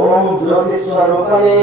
ఓం జ్యోతి స్వరూపణే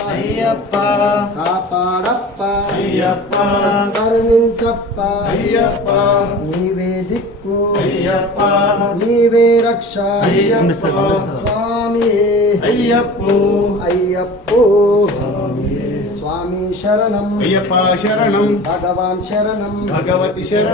శరణమయ్యప్ప కాపాడప్ప అయ్యప్ప కరుణించప్ప అయ్యప్ప నీవే దిక్కు అయ్యప్ప నీవే రక్ష స్వామి అయ్యప్ప అయ్యప్ప స్వామి శరణం అయ్యప్ప శరణం భగవాన్ శరణం భగవతి శరణం